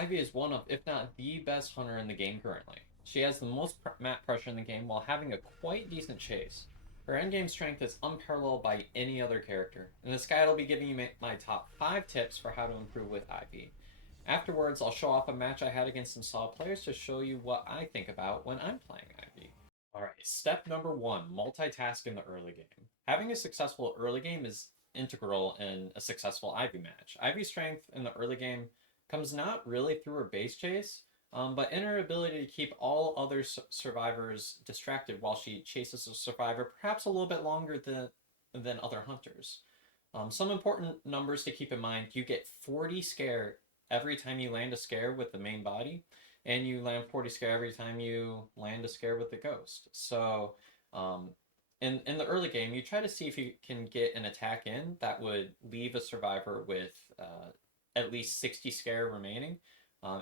Ivy is one of, if not the best hunter in the game currently. She has the most map pressure in the game while having a quite decent chase. Her endgame strength is unparalleled by any other character. In this guide, I'll be giving you my top 5 tips for how to improve with Ivy. Afterwards, I'll show off a match I had against some solid players to show you what I think about when I'm playing Ivy. Alright, step number 1, multitask in the early game. Having a successful early game is integral in a successful Ivy match. Ivy's strength in the early game comes not really through her base chase, but in her ability to keep all other survivors distracted while she chases a survivor perhaps a little bit longer than other hunters. Some important numbers to keep in mind: you get 40 scare every time you land a scare with the main body, and you land 40 scare every time you land a scare with the ghost. So, in the early game, you try to see if you can get an attack in that would leave a survivor with at least 60 scare remaining.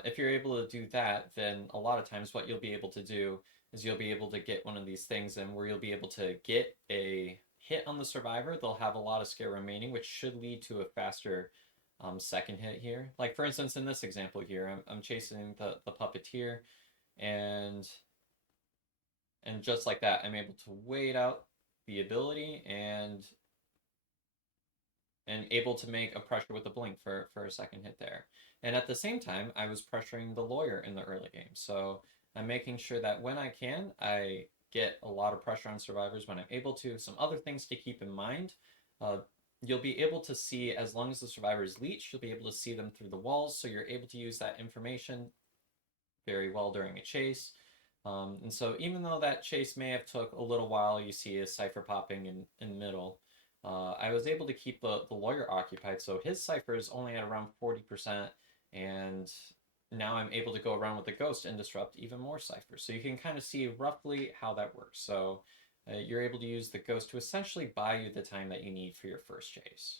If you're able to do that, then a lot of times what you'll be able to do is you'll be able to get one of these things in where you'll be able to get a hit on the survivor. They'll have a lot of scare remaining, which should lead to a faster second hit here. Like for instance, in this example here, I'm chasing the puppeteer, and just like that, I'm able to wait out the ability and able to make a pressure with the blink for a second hit there. And at the same time, I was pressuring the lawyer in the early game. So I'm making sure that when I can, I get a lot of pressure on survivors when I'm able to. Some other things to keep in mind. You'll be able to see, as long as the survivor is leeched, you'll be able to see them through the walls. So you're able to use that information very well during a chase. And so even though that chase may have took a little while, you see a cipher popping in the middle, I was able to keep the lawyer occupied, so his cipher is only at around 40%, and now I'm able to go around with the ghost and disrupt even more ciphers. So you can kind of see roughly how that works. So you're able to use the ghost to essentially buy you the time that you need for your first chase.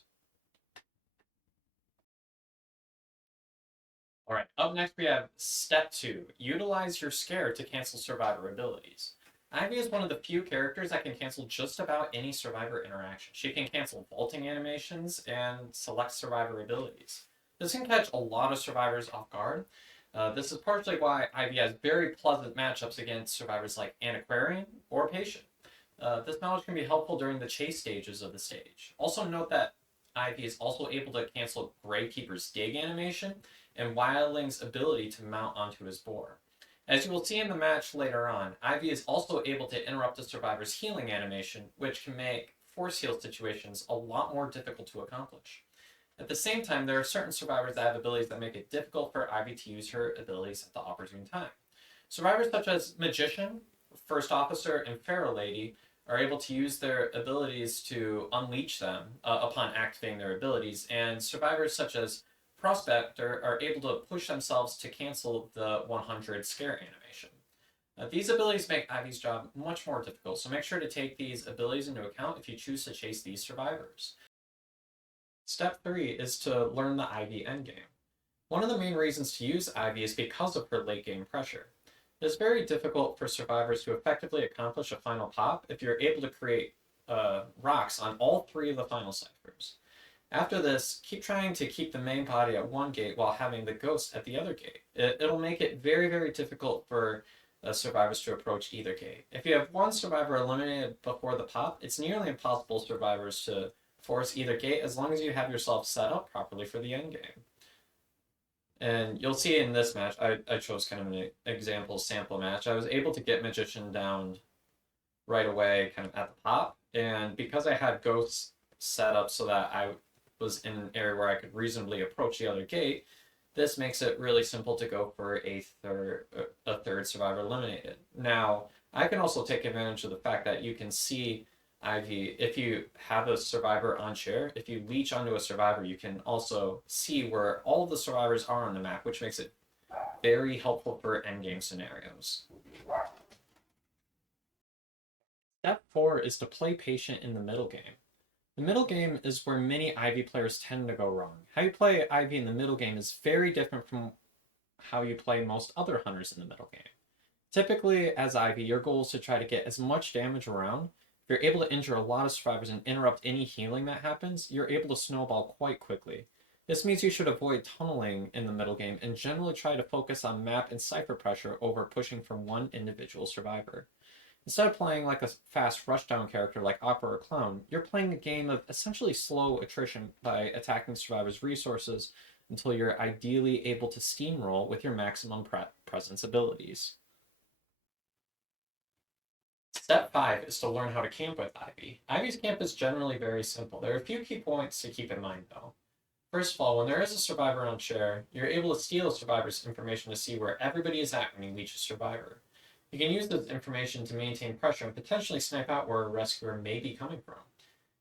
All right, up next we have step 2. Utilize your scare to cancel survivor abilities. Ivy is one of the few characters that can cancel just about any survivor interaction. She can cancel vaulting animations and select survivor abilities. This can catch a lot of survivors off guard. This is partially why Ivy has very pleasant matchups against survivors like Antiquarian or Patient. This knowledge can be helpful during the chase stages of the stage. Also note that Ivy is also able to cancel Gravekeeper's dig animation and Wildling's ability to mount onto his boar. As you will see in the match later on, Ivy is also able to interrupt a survivor's healing animation, which can make force heal situations a lot more difficult to accomplish. At the same time, there are certain survivors that have abilities that make it difficult for Ivy to use her abilities at the opportune time. Survivors such as Magician, First Officer, and Pharaoh Lady are able to use their abilities to unleash them upon activating their abilities, and survivors such as Prospector are able to push themselves to cancel the 100 scare animation. These abilities make Ivy's job much more difficult, so make sure to take these abilities into account if you choose to chase these survivors. Step 3 is to learn the Ivy endgame. One of the main reasons to use Ivy is because of her late game pressure. It is very difficult for survivors to effectively accomplish a final pop if you're able to create rocks on all 3 of the final ciphers. After this, keep trying to keep the main body at one gate while having the ghost at the other gate. It'll make it very, very difficult for survivors to approach either gate. If you have one survivor eliminated before the pop, it's nearly impossible for survivors to force either gate as long as you have yourself set up properly for the end game. And you'll see in this match, I chose kind of an example sample match. I was able to get Magician down right away kind of at the pop, and because I had ghosts set up so that I was in an area where I could reasonably approach the other gate, this makes it really simple to go for a third survivor eliminated. Now, I can also take advantage of the fact that you can see Ivy, if you have a survivor on chair, if you leech onto a survivor, you can also see where all of the survivors are on the map, which makes it very helpful for endgame scenarios. Step 4 is to play patient in the middle game. The middle game is where many Ivy players tend to go wrong. How you play Ivy in the middle game is very different from how you play most other hunters in the middle game. Typically, as Ivy, your goal is to try to get as much damage around. If you're able to injure a lot of survivors and interrupt any healing that happens, you're able to snowball quite quickly. This means you should avoid tunneling in the middle game and generally try to focus on map and cipher pressure over pushing for one individual survivor. Instead of playing like a fast rushdown character like Opera or Clown, you're playing a game of essentially slow attrition by attacking survivors' resources until you're ideally able to steamroll with your maximum presence abilities. Step 5 is to learn how to camp with Ivy. Ivy's camp is generally very simple. There are a few key points to keep in mind though. First of all, when there is a survivor on share, you're able to steal a survivor's information to see where everybody is at when you leech a survivor. You can use this information to maintain pressure and potentially snipe out where a rescuer may be coming from.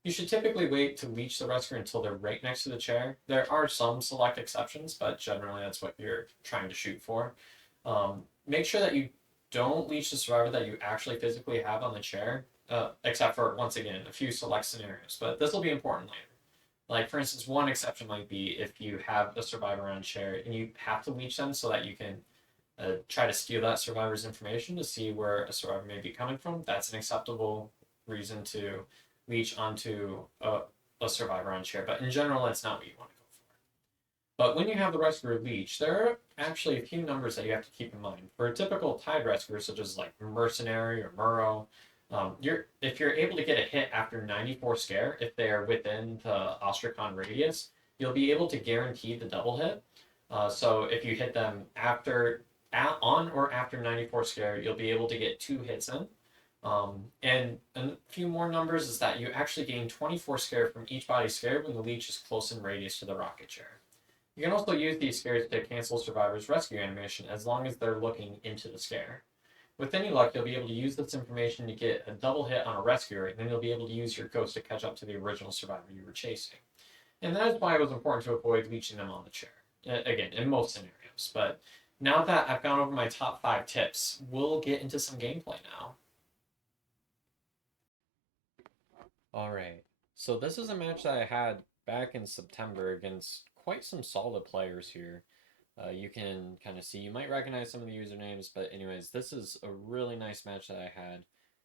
You should typically wait to leech the rescuer until they're right next to the chair. There are some select exceptions, but generally that's what you're trying to shoot for. Make sure that you don't leech the survivor that you actually physically have on the chair, except for, once again, a few select scenarios, but this will be important later. Like, for instance, one exception might be if you have a survivor on share and you have to leech them so that you can try to steal that survivor's information to see where a survivor may be coming from. That's an acceptable reason to leech onto a survivor on share, but in general, that's not what you want to go for. But when you have the rescuer leech, there are actually a few numbers that you have to keep in mind. For a typical tied rescuer, such as like Mercenary or Murrow, if you're able to get a hit after 94 scare, if they're within the Ostracon radius, you'll be able to guarantee the double hit. So if you hit them on or after 94 scare, you'll be able to get 2 hits in. And a few more numbers is that you actually gain 24 scare from each body scare when the leech is close in radius to the rocket chair. You can also use these scares to cancel survivor's rescue animation as long as they're looking into the scare. With any luck, you'll be able to use this information to get a double hit on a rescuer, and then you'll be able to use your ghost to catch up to the original survivor you were chasing. And that is why it was important to avoid leeching them on the chair. Again, in most scenarios. But now that I've gone over my top 5 tips, we'll get into some gameplay now. Alright, so this is a match that I had back in September against quite some solid players here. You can kind of see, you might recognize some of the usernames, but anyways, this is a really nice match that I had.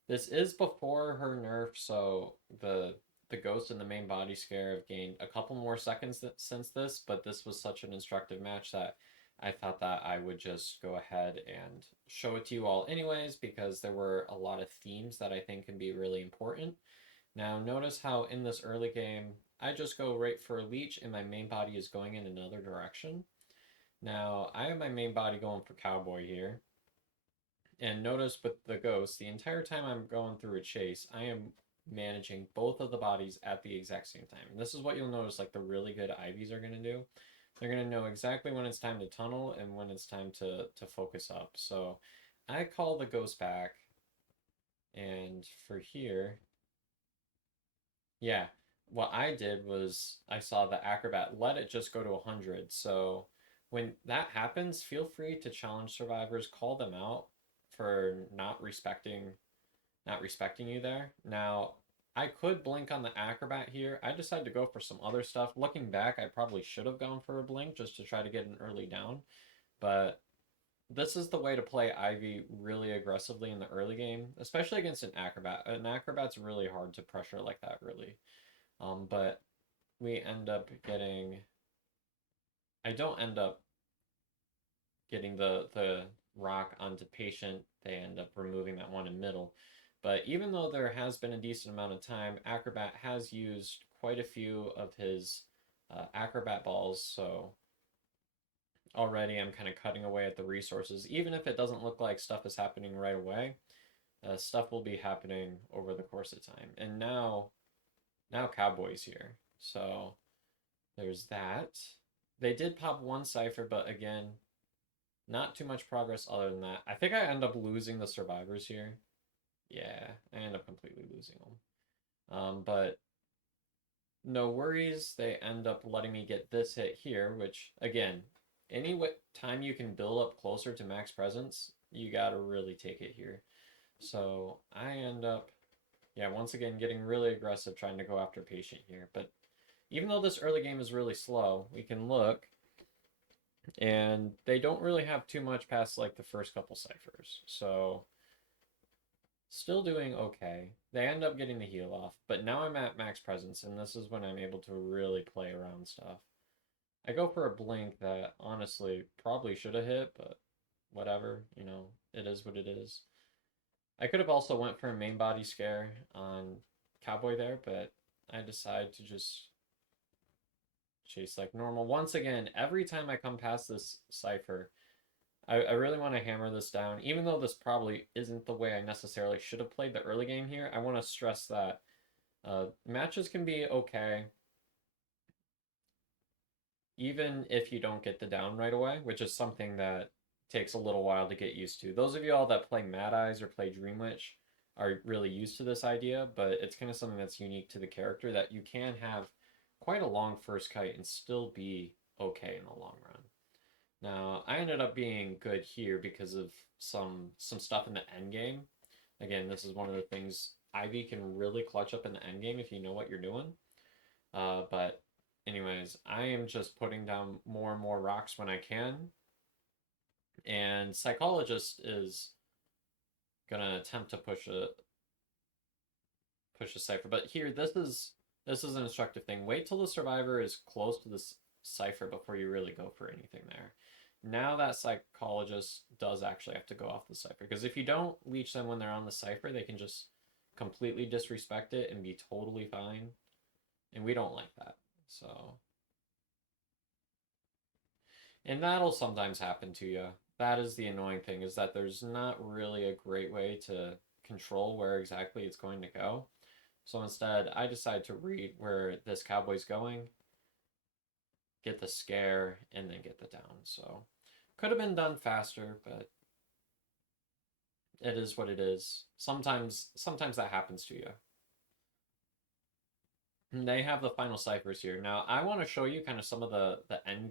This is before her nerf, so the ghost and the main body scare have gained a couple more seconds since this, but this was such an instructive match that I thought that I would just go ahead and show it to you all anyways, because there were a lot of themes that I think can be really important. Now notice how in this early game, I just go right for a leech and my main body is going in another direction. Now, I have my main body going for Cowboy here. And notice with the ghost, the entire time I'm going through a chase, I am managing both of the bodies at the exact same time. And this is what you'll notice like the really good Ivies are going to do. They're going to know exactly when it's time to tunnel and when it's time to focus up. So I call the ghost back. And for here, yeah, what I did was I saw the acrobat let it just go to 100. So when that happens, feel free to challenge survivors, call them out for not respecting you there. Now, I could blink on the acrobat here. I decided to go for some other stuff. Looking back, I probably should have gone for a blink just to try to get an early down, but this is the way to play Ivy really aggressively in the early game, especially against an acrobat. An acrobat's really hard to pressure like that, really. But we end up getting. I don't end up getting the rock onto patient. They end up removing that one in middle. But even though there has been a decent amount of time, Acrobat has used quite a few of his Acrobat balls, so already I'm kind of cutting away at the resources. Even if it doesn't look like stuff is happening right away, stuff will be happening over the course of time. And now Cowboy's here, so there's that. They did pop one cipher, but again, not too much progress other than that. I think I end up losing the survivors here. Yeah, I end up completely losing them. But no worries. They end up letting me get this hit here, which, again, any time you can build up closer to max presence, you gotta really take it here. So I end up, yeah, once again, getting really aggressive trying to go after patient here. But even though this early game is really slow, we can look and they don't really have too much past like the first couple ciphers. So still doing okay. They end up getting the heal off, but now I'm at max presence, and this is when I'm able to really play around stuff. I go for a blink that honestly probably should have hit, but whatever, it is what it is. I could have also went for a main body scare on Cowboy there, but I decided to just chase like normal. Once again, every time I come past this cipher, I really want to hammer this down. Even though this probably isn't the way I necessarily should have played the early game here, I want to stress that matches can be okay even if you don't get the down right away, which is something that takes a little while to get used to. Those of you all that play Mad Eyes or play Dream Witch are really used to this idea, but it's kind of something that's unique to the character that you can have quite a long first kite and still be okay in the long run. Now, I ended up being good here because of some stuff in the end game. Again, this is one of the things Ivy can really clutch up in the end game if you know what you're doing. But anyways, I am just putting down more and more rocks when I can. And Psychologist is gonna attempt to push a cipher. But here, this is an instructive thing. Wait till the survivor is close to this cipher before you really go for anything there. Now that Psychologist does actually have to go off the cipher. Because if you don't leech them when they're on the cipher, they can just completely disrespect it and be totally fine. And we don't like that. So and that'll sometimes happen to you. That is the annoying thing, is that there's not really a great way to control where exactly it's going to go. So instead, I decide to read where this cowboy's going, get the scare, and then get the down. So could have been done faster, but it is what it is. Sometimes that happens to you. And they have the final ciphers here. Now I want to show you kind of some of the end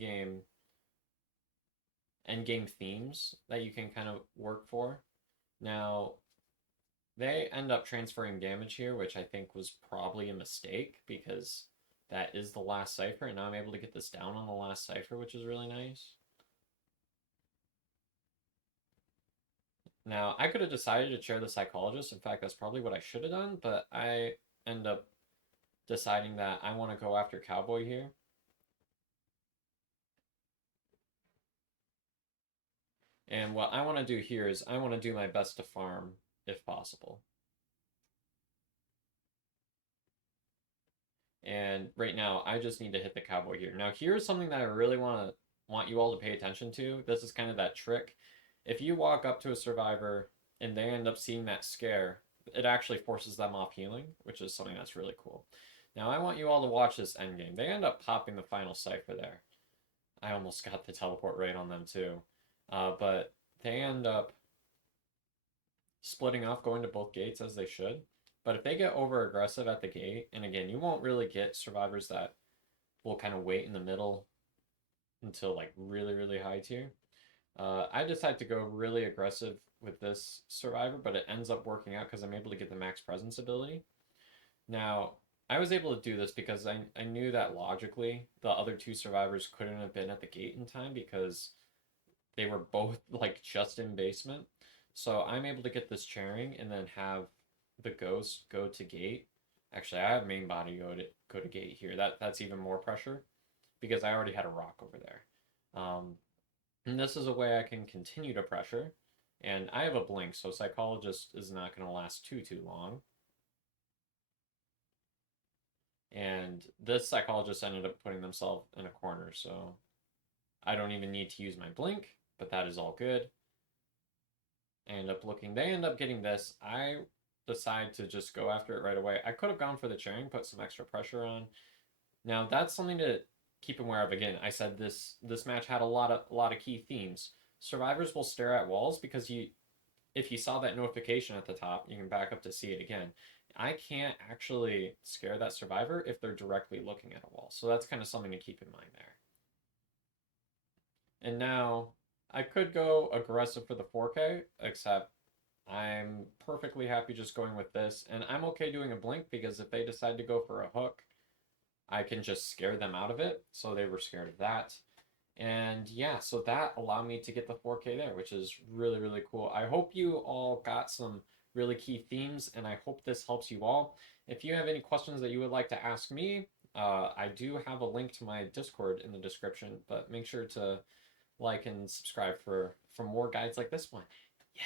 game themes that you can kind of work for. Now, they end up transferring damage here, which I think was probably a mistake because that is the last cipher, and now I'm able to get this down on the last cipher, which is really nice. Now, I could have decided to chair the Psychologist. In fact, that's probably what I should have done, but I end up deciding that I want to go after Cowboy here. And what I want to do here is I want to do my best to farm if possible. And right now, I just need to hit the cowboy here. Now, here's something that I really want you all to pay attention to. This is kind of that trick. If you walk up to a survivor and they end up seeing that scare, it actually forces them off healing, which is something that's really cool. Now, I want you all to watch this end game. They end up popping the final cipher there. I almost got the teleport right on them too. But they end up splitting off, going to both gates as they should. But if they get over aggressive at the gate, and again, you won't really get survivors that will kind of wait in the middle until like really, really high tier. I decide to go really aggressive with this survivor, but it ends up working out because I'm able to get the max presence ability. Now, I was able to do this because I knew that logically the other two survivors couldn't have been at the gate in time because they were both like just in basement. So I'm able to get this chairing and then have the ghost go to gate. Actually, I have main body go to gate here. That's even more pressure because I already had a rock over there. And this is a way I can continue to pressure. And I have a blink, so Psychologist is not going to last too long. And this Psychologist ended up putting themselves in a corner, so I don't even need to use my blink, but that is all good. I end up looking, they end up getting this. I decide to just go after it right away. I could have gone for the chairing, put some extra pressure on. Now that's something to keep aware of. Again, I said this match had a lot of key themes. Survivors will stare at walls because if you saw that notification at the top, you can back up to see it again. I can't actually scare that survivor if they're directly looking at a wall. So that's kind of something to keep in mind there. And now I could go aggressive for the 4K, except I'm perfectly happy just going with this. And I'm okay doing a blink because if they decide to go for a hook, I can just scare them out of it. So they were scared of that. And yeah, so that allowed me to get the 4K there, which is really, really cool. I hope you all got some really key themes, and I hope this helps you all. If you have any questions that you would like to ask me, I do have a link to my Discord in the description, but make sure to like and subscribe for more guides like this one. Yeah.